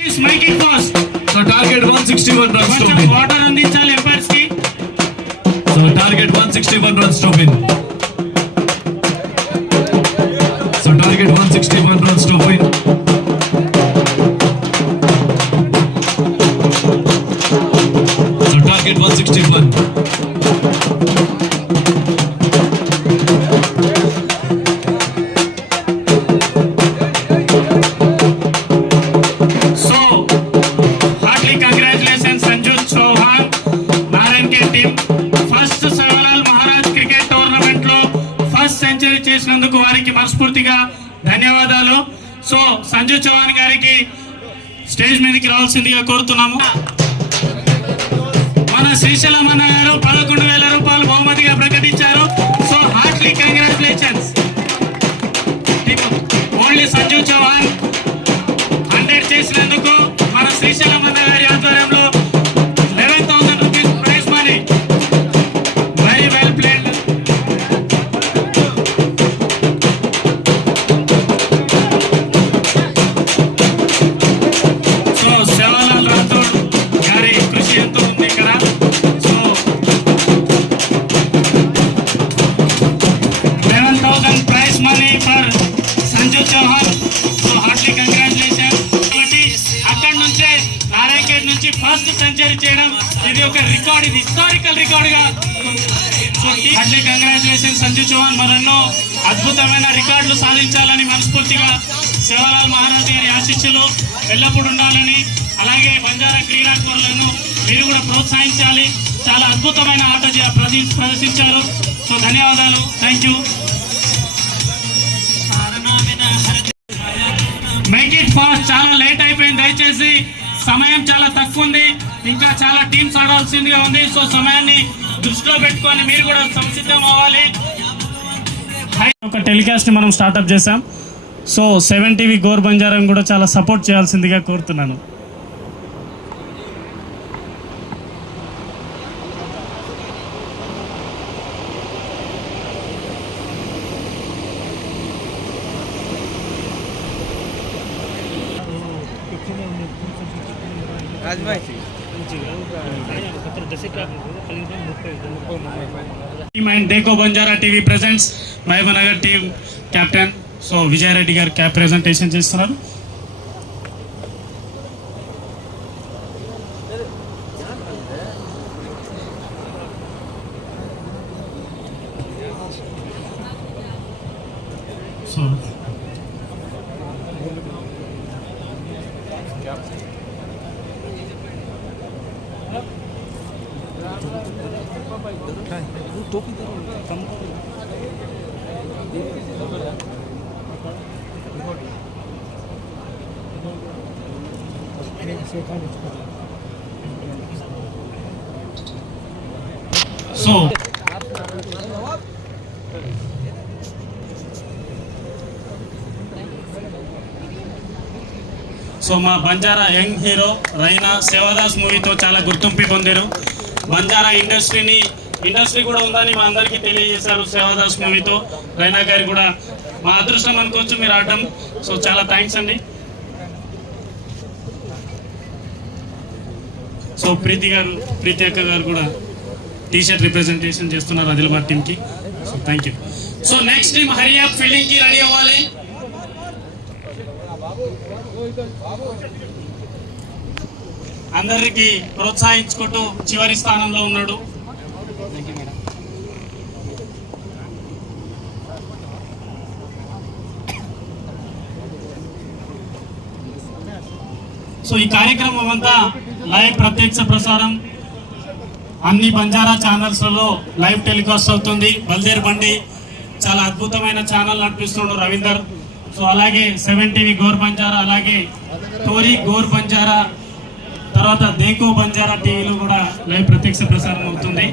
Make it fast. So target 161 runs to win. Water అందించాలి ఎంపైర్స్ కి. So target 161 runs to win. So target 161 runs to win. So target 161. చేసినందుకు వారికి మనస్ఫూర్తిగా ధన్యవాదాలు. సో సంజు చౌహాన్ గారికి స్టేజ్ మీదకి రావాల్సిందిగా కోరుతున్నాము. మన శ్రీశైలం అన్న గారు 11,000 రూపాయలు బహుమతిగా ప్రకటించారు. So heartly congratulations. Only Sanju Chauhan 100 చేసినందుకు మన శ్రీశైలం అన్న గారి ఆధ్వర్యంలో 11,000 rupees prize money. Very well played. Sanju Chauhan heartly congratulation. అక్కడి నుంచే నారాయణఖేడ్ నుంచి ఫస్ట్ సెంచరీ చేయడం ఇది ఒక రికార్డ్, ఇది హిస్టారికల్ రికార్డ్ గా. Heartly congratulation Sanju Chauhan. మరెన్నో అద్భుతమైన రికార్డులు సాధించాలని మనస్ఫూర్తిగా సేవాలాల్ మహారాజ్ గారి ఆశీస్సులు ఎల్లప్పుడూ ఉండాలని, అలాగే బంజారా క్రీడాకారులను మీరు కూడా ప్రోత్సహించాలి. చాలా అద్భుతమైన ఆట ప్రదర్శించారు. సో ధన్యవాదాలు. Thank you. Make it fast. చాలా లేట్ అయిపోయింది, దయచేసి సమయం చాలా తక్కువ ఉంది, ఇంకా చాలా టీమ్స్ ఆడాల్సిందిగా ఉంది. సో సమయాన్ని దృష్టిలో పెట్టుకొని మీరు కూడా సంసిద్ధం అవ్వాలి. ఒక టెలికాస్ట్ మనం స్టార్ట్అప్ చేసాం. సో 7 టీవీ గోర్ బంజారం కూడా చాలా సపోర్ట్ చేయాల్సిందిగా కోరుతున్నాను. देखो Banjara TV presents Mahbubnagar team captain so Vijay Reddy गाరు క్యాప్ ప్రెజెంటేషన్ చేస్తున్నారు. సో సో మా బంజారా యంగ్ హీరో రైనా సేవాదాస్ మూవీతో చాలా గుర్తింపు పొందారు. బంజారా ఇండస్ట్రీ కూడా ఉందని మా అందరికీ తెలియజేశారు సేవాదాస్ మూవీతో. రైనా గారు కూడా మా అదృష్టం అనుకోవచ్చు మీరు ఆడటం. సో చాలా థ్యాంక్స్ అండి. సో ప్రీతి అక్క గారు కూడా టీ-షర్ట్ రిప్రజెంటేషన్ చేస్తున్నారు ఆదిలాబాద్ టీంకి. So thank you. So next team హరియప్ ఫీల్డింగ్కి రెడీ అవ్వాలి. అందరికి ప్రోత్సహించుకుంటూ చివరి స్థానంలో ఉన్నాడు. సో ఈ కార్యక్రమం అంతా లైవ్ ప్రత్యక్ష ప్రసారం అన్ని బంజారా ఛానల్స్లలో లైవ్ టెలికాస్ట్ అవుతుంది. బల్దేర్ బండి చాలా అద్భుతమైన ఛానల్ నడిపిస్తున్నాడు రవీందర్. సో అలాగే 7 టీవీ గోర్ బంజారా, అలాగే టోరీ గోర్ బంజారా, తర్వాత దేకో బంజారా టీవీలో కూడా లైవ్ ప్రత్యక్ష ప్రసారం అవుతుంది.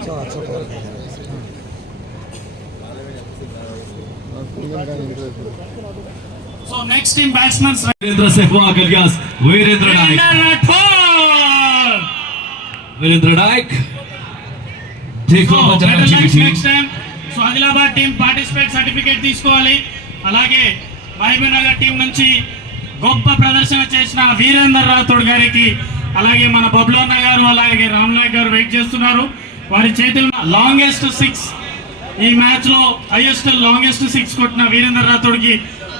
So next team batsmens Virender Sehwag alias Virender Nayak देखो Banjara TV next time. So Adilabad team participate certificate తీసుకోవాలి. అలాగే మహబూబ్నగర్ టీం నుంచి గొప్ప ప్రదర్శన చేసిన వీరేందర్ రాథోడ్ గారికి, అలాగే మన బబ్లోన్న గారు, అలాగే రామ్ నాయక్ గారు వెయిట్ చేస్తున్నారు. వారి చేతుల్లో లాంగెస్ట్ 6 ఈ మ్యాచ్ లో లాంగెస్ట్ 6 కొట్టిన వీరేందర్ రాథోడ్ కి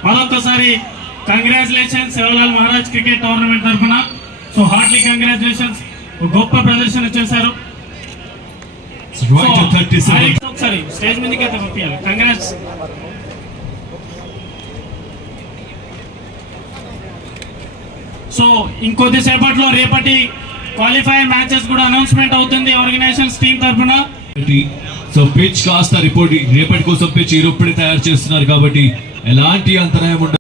మరొకసారి కంగ్రాచులేషన్స్ శివలాల్ మహారాజ్ క్రికెట్ టోర్నమెంట్ తరఫున. సో హార్ట్లీ కంగ్రాచులేషన్స్, గొప్ప ప్రదర్శన చేశారు. Right at 37. ఒకసారి స్టేజ్ మీదకి అయితే పంపించాలి. కంగ్రాట్స్. సో ఇంకొద్దిసేపట్లో రేపటి క్వాలిఫైర్ మ్యాచెస్ కూడా అనౌన్స్మెంట్ అవుతుంది ఆర్గనైజేషన్స్ టీం తరఫున. సో పిచ్ కాస్త రేపటి కోసం పిచ్ ఇప్పుడే తయారు చేస్తున్నారు కాబట్టి ఎలాంటి అంతరాయం ఉండదు.